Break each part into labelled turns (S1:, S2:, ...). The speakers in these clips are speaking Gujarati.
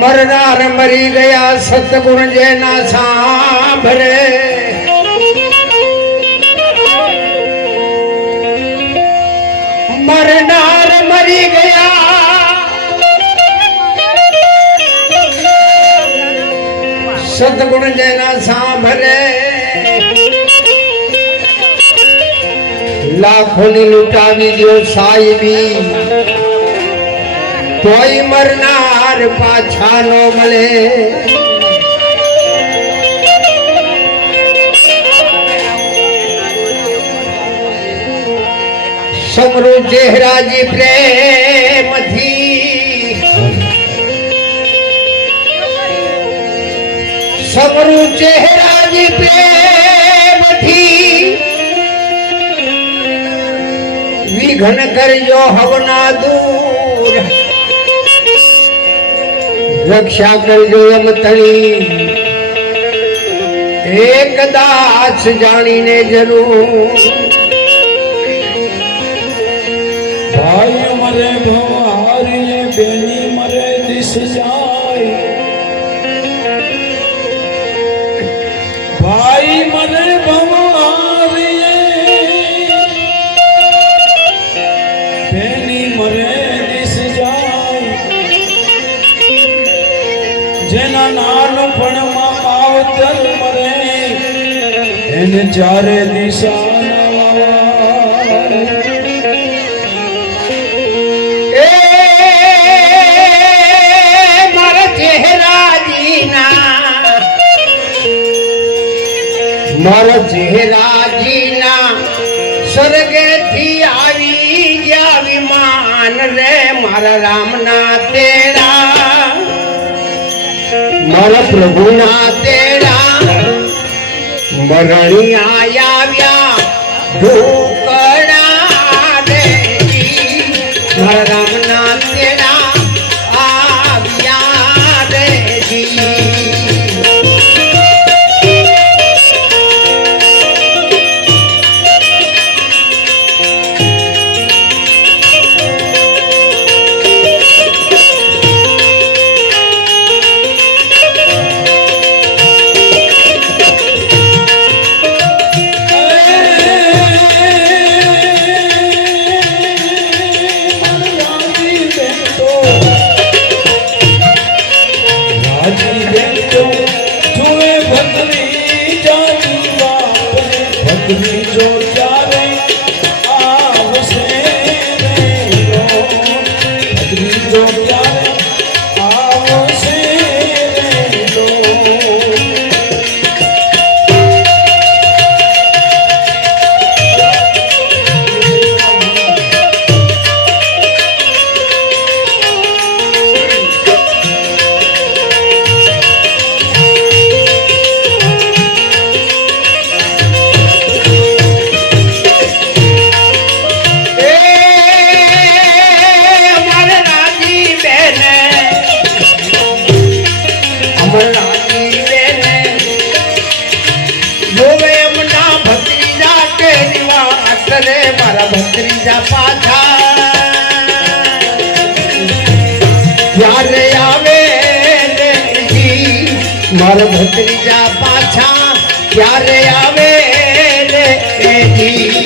S1: મરનાર મરી ગયા સતગુણ જેના સાંભરે મરનાર મરી ગયા. સતગુણ જેના સાંભળે. લાખોની લૂંટાવી દો સાહેબી. તોય મરનાર પાછા નો મળે. સમરુ ચહેરાજી પ્રેમથી. સમરુ ચહેરાજી પ્રેમથી. વિઘન કરજો હવના દૂર. રક્ષા કરજો એમ તણી એક દાસ જાણીને જરૂર.
S2: ભાઈ મરે એને ચારે દિશા
S1: મારા ચહેરાજીના. સ્વર્ગેથી આવી ગયા વિમાન રે મારા રામના તેરા મારા પ્રભુના તેડા મરણી આવ્યા ઢોકળા દેવી. મારા મારા ભત્રીજા પાછા. ક્યારે આવે મારા ભત્રીજા પાછા. ક્યારે આવે રે જી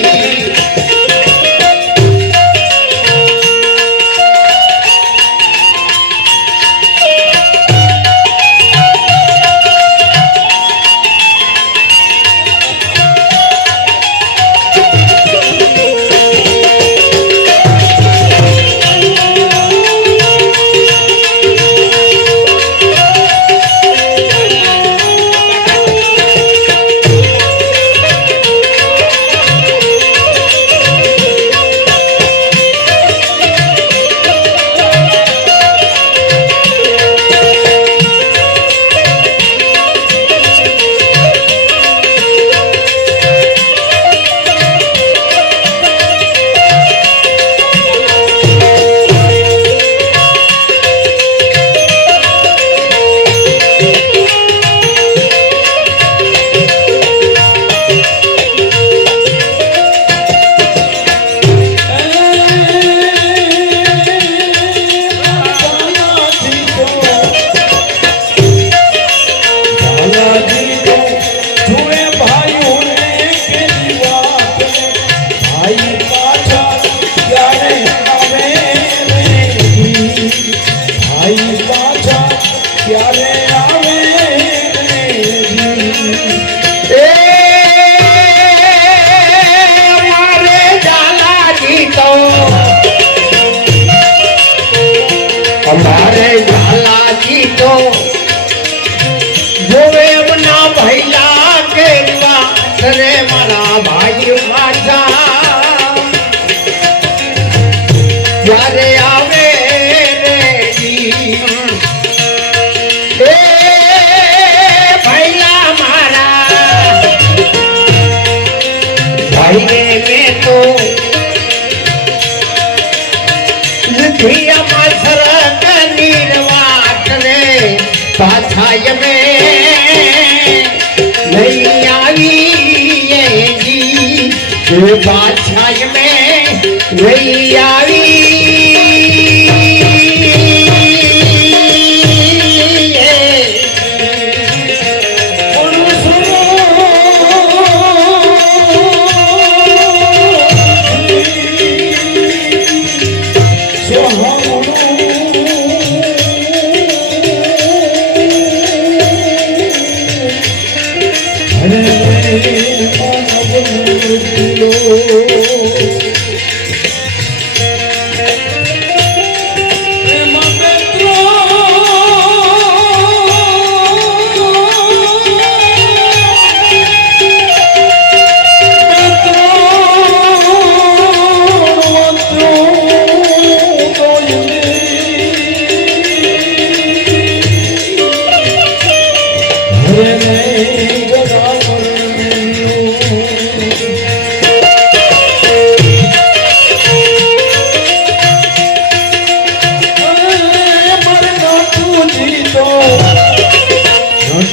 S2: बाछाई
S1: में भैया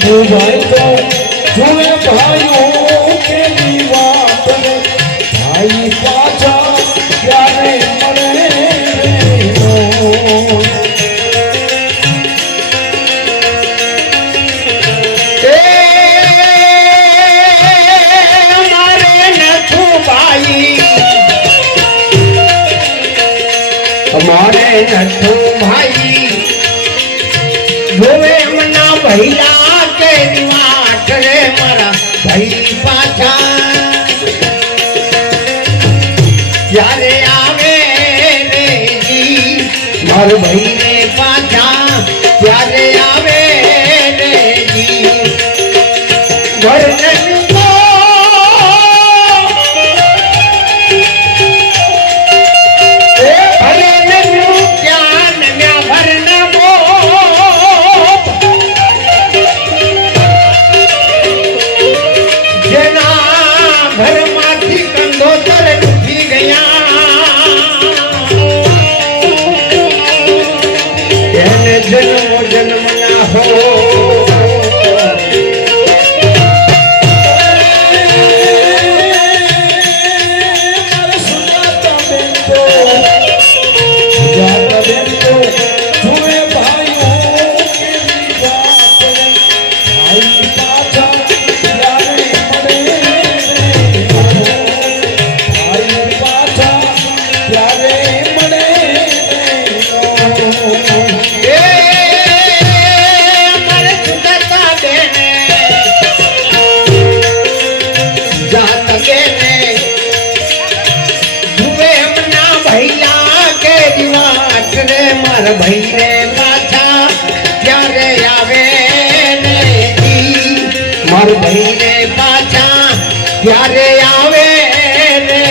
S1: ભૂવાય તો જોવે
S2: ભાઈઓ કેવી વાત ભાઈ. પાછા ક્યારે મળે
S1: અમારે નઠું ભાઈ જોવે મારું ભાઈ. जात अपना भैया के निवास रे, मर भैया पाछा प्यारे आवे ने मर भैया पाछा प्यारे आवे ने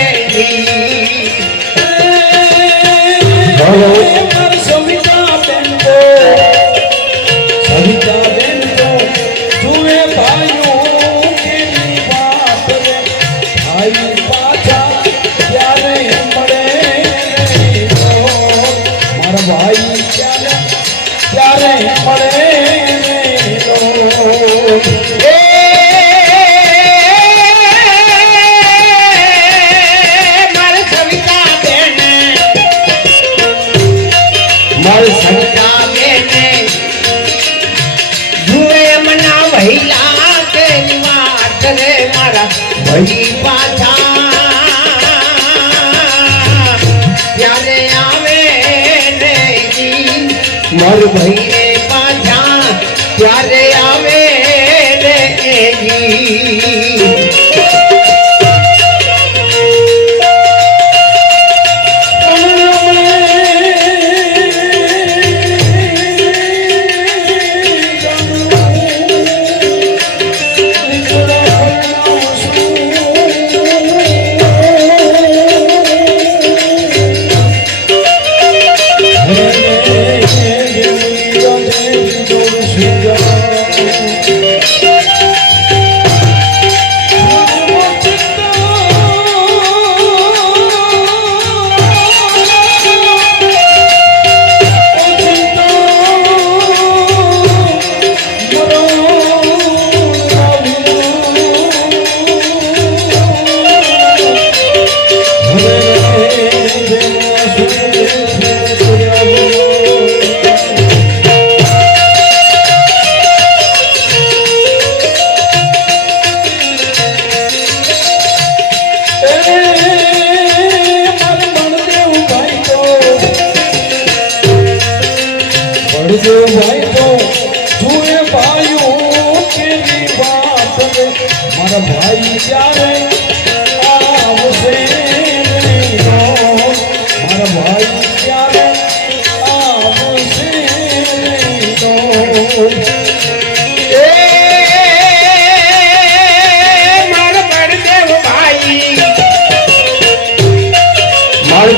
S2: મારું ભાઈ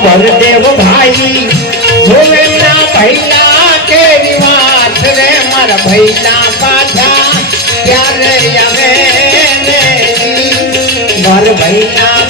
S2: ભરદેવ ભાઈ
S1: જોવેના ભૈલા
S2: કેવી વાત રે મારા
S1: ભૈલા પાછા ત્યારે અમે મારા? ભૈલા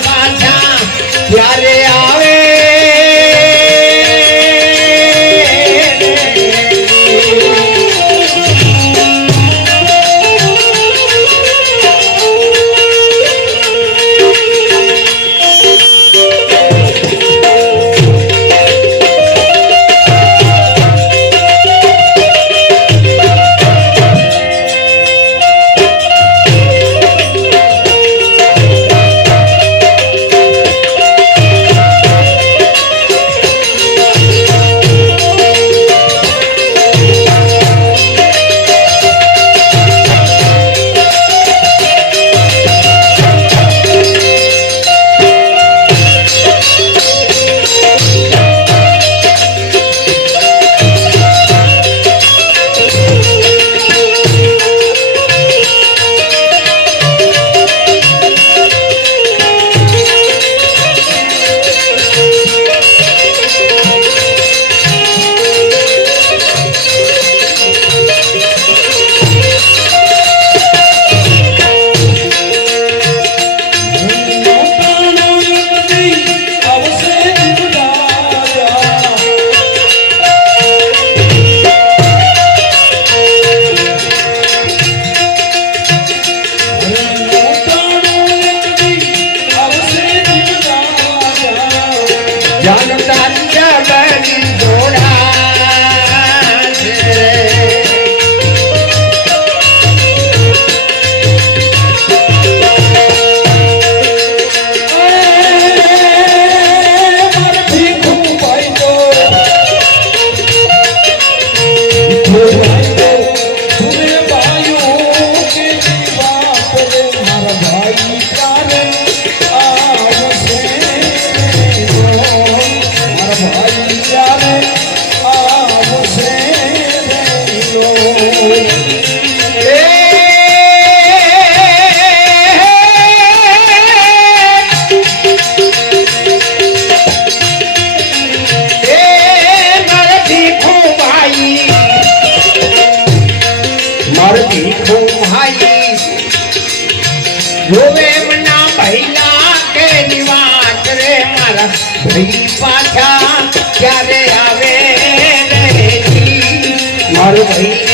S1: પાછા ક્યારે આવે મારું ભાઈ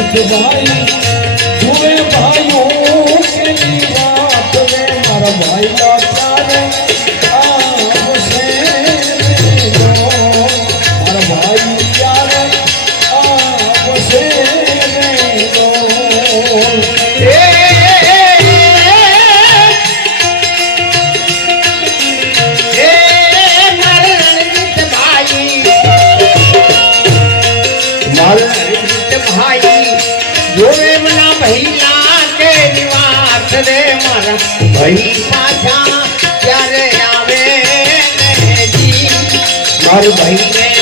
S2: भाई तुम्हें भाइयों के बात में मारा भाई ભાઈ
S1: પાછા ક્યારે આવે મારું
S2: ભાઈ.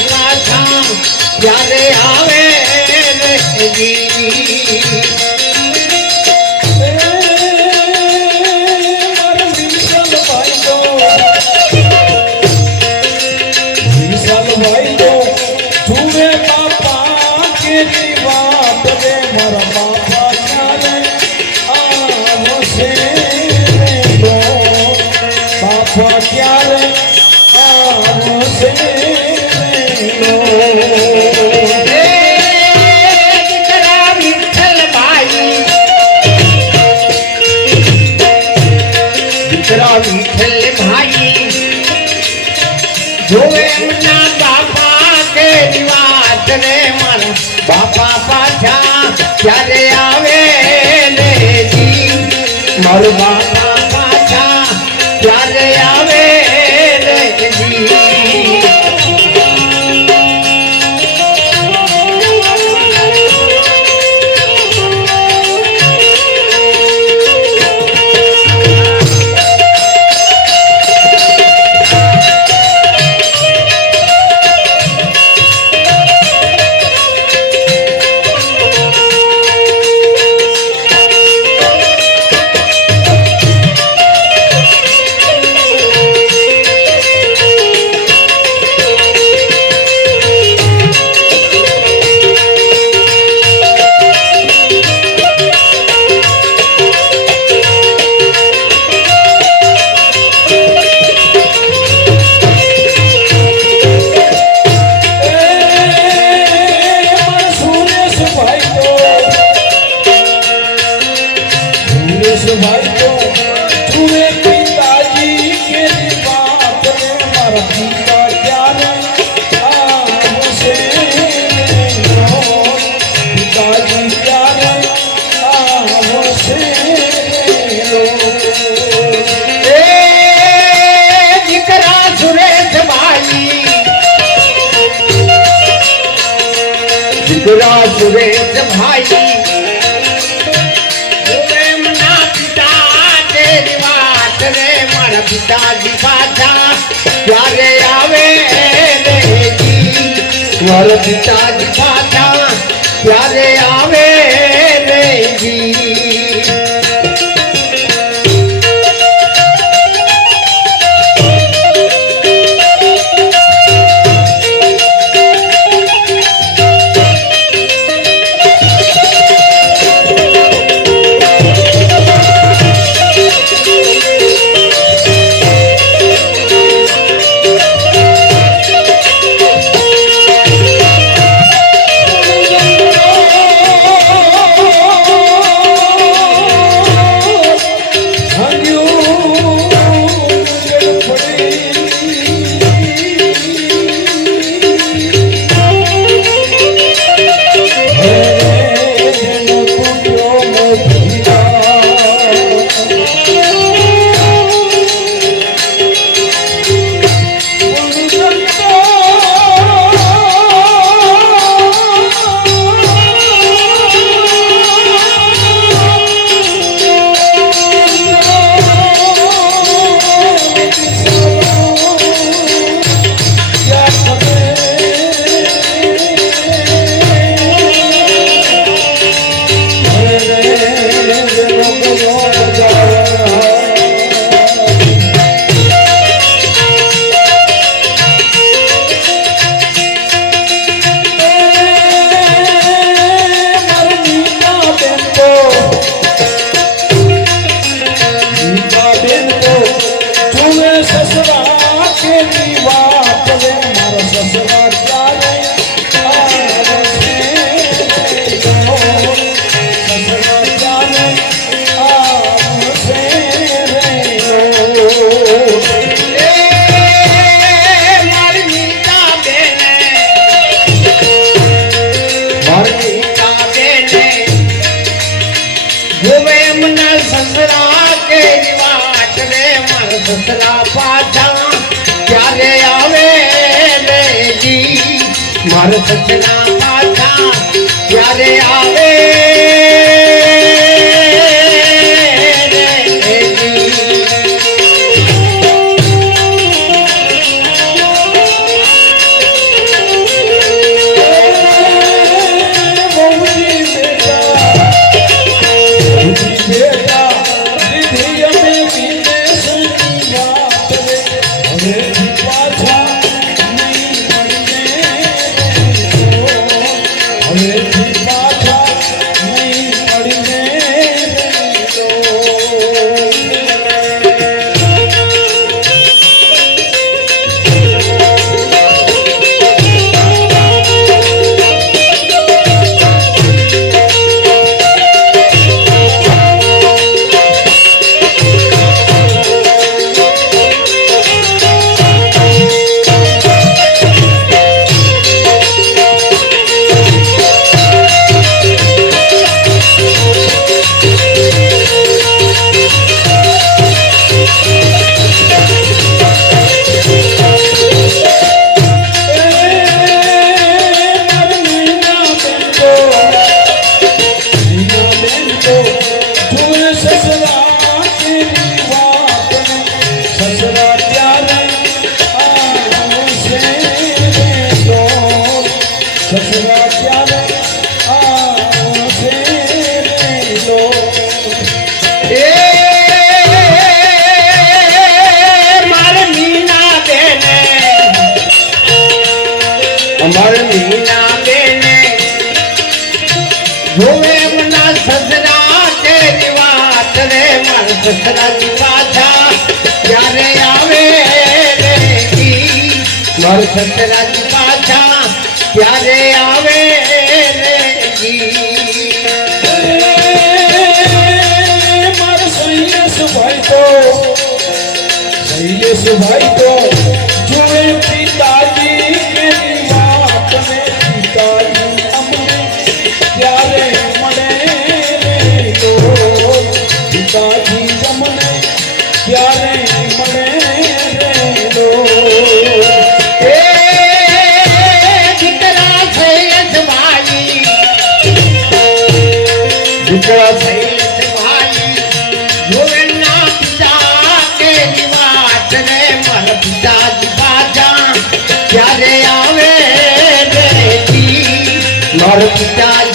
S2: બાપા
S1: પાછા ક્યારે આવે ને મારું બાપા ભાઈ. મારા પિતાજી પાછા. સસરા કે વાત રે મર સસરા પાછા ક્યારે આવે રેજી મર સસરા પાછા ક્યારે આવે અમર નીના બેને જોવે મના સસરા તે. વાત રે મન સસરા જી પાછા ક્યારે આવે રે કી મન સસરા જી પાછા ક્યારે આવે રે કી
S2: મારો સૈયસ ભાઈ તો. और क्या